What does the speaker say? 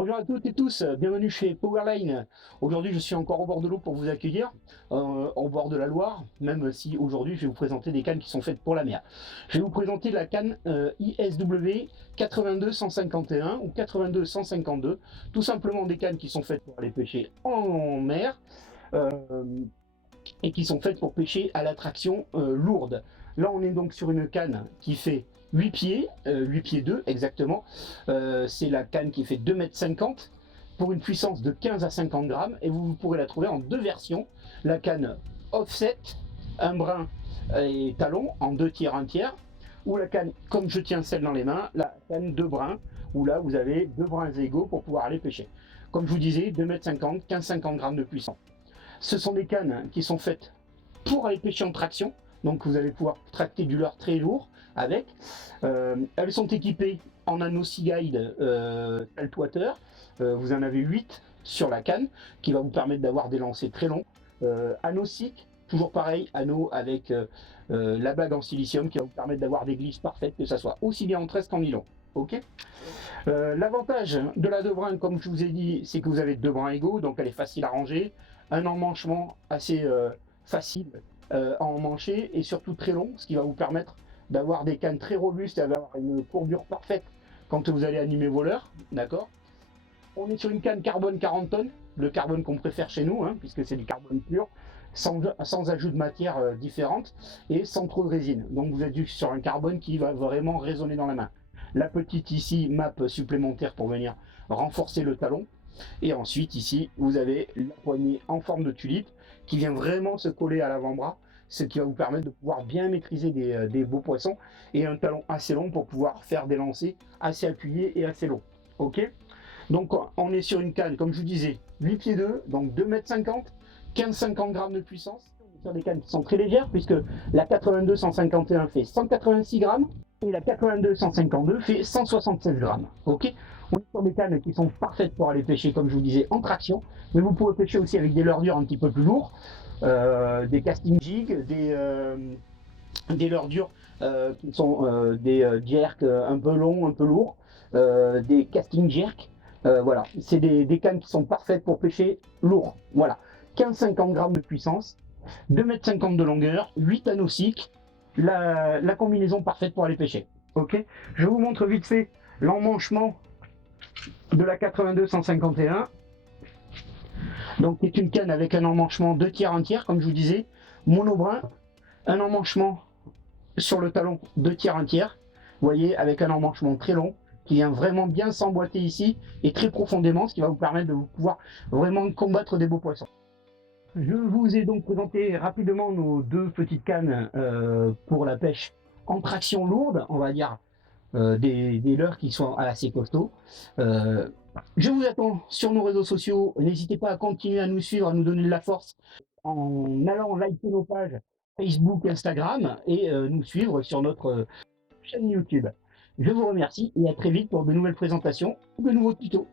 Bonjour à toutes et tous, bienvenue chez Powerline. Aujourd'hui, je suis encore au bord de l'eau pour vous accueillir, au bord de la Loire, même si aujourd'hui, je vais vous présenter des cannes qui sont faites pour la mer. Je vais vous présenter la canne ISW 82-151 ou 82-152, tout simplement des cannes qui sont faites pour aller pêcher en mer euh, et qui sont faites pour pêcher à l'attraction lourde. Là, on est donc sur une canne qui fait 8 pieds, 8 pieds 2 exactement. C'est la canne qui fait 2,50 m pour une puissance de 15 à 50 grammes et vous pourrez la trouver en deux versions. La canne offset, un brin et talon en 2 tiers, 1 tiers, ou la canne comme je tiens celle dans les mains, la canne 2 brins, où là vous avez deux brins égaux pour pouvoir aller pêcher. Comme je vous disais, 2,50 m, 15-50 grammes de puissance. Ce sont des cannes qui sont faites pour aller pêcher en traction. Donc vous allez pouvoir tracter du leurre très lourd avec. Elles sont équipées en anneau Sea Guide Saltwater. Vous en avez 8 sur la canne qui va vous permettre d'avoir des lancers très longs. Anneau SIC, toujours pareil, anneau avec la bague en silicium qui va vous permettre d'avoir des glisses parfaites, que ça soit aussi bien en tresse qu'en nylon. Ok. L'avantage de la deux brins, comme je vous ai dit, c'est que vous avez deux brins égaux, donc elle est facile à ranger, un emmanchement assez facile à emmancher et surtout très long, ce qui va vous permettre d'avoir des cannes très robustes et d'avoir une courbure parfaite quand vous allez animer vos leurres, d'accord. On est sur une canne carbone 40 tonnes, le carbone qu'on préfère chez nous, hein, puisque c'est du carbone pur, sans ajout de matière différente et sans trop de résine. Donc vous êtes sur un carbone qui va vraiment résonner dans la main. La petite ici, map supplémentaire pour venir renforcer le talon. Et ensuite ici, vous avez la poignée en forme de tulipe qui vient vraiment se coller à l'avant-bras, ce qui va vous permettre de pouvoir bien maîtriser des beaux poissons et un talon assez long pour pouvoir faire des lancers assez appuyés et assez longs. Ok. Donc on est sur une canne, comme je vous disais, 8 pieds 2, donc 2,50 m, 15-50 grammes de puissance. On est sur des cannes qui sont très légères puisque la 82-151 fait 186 grammes et la 82-152 fait 176 grammes. Ok. On est sur des cannes qui sont parfaites pour aller pêcher, comme je vous disais, en traction, mais vous pouvez pêcher aussi avec des leurres dures un petit peu plus lourds, des casting jigs, des leurres dures qui sont des jerks un peu longs, un peu lourds, des casting jerks. Voilà, c'est des cannes qui sont parfaites pour pêcher lourd. Voilà, 15-50 grammes de puissance, 2,50 m de longueur, 8 anneaux SIC, la combinaison parfaite pour aller pêcher. Ok, je vous montre vite fait l'emmanchement de la 82-151. Donc c'est une canne avec un emmanchement 2 tiers, 1 tiers, comme je vous disais, monobrin, un emmanchement sur le talon 2 tiers, 1 tiers, vous voyez, avec un emmanchement très long qui vient vraiment bien s'emboîter ici et très profondément, ce qui va vous permettre de pouvoir vraiment combattre des beaux poissons. Je vous ai donc présenté rapidement nos deux petites cannes pour la pêche en traction lourde, on va dire des leurres qui sont assez costauds. Euh, je vous attends sur nos réseaux sociaux. N'hésitez pas à continuer à nous suivre, à nous donner de la force en allant liker nos pages Facebook, Instagram et nous suivre sur notre chaîne YouTube. Je vous remercie et à très vite pour de nouvelles présentations ou de nouveaux tutos.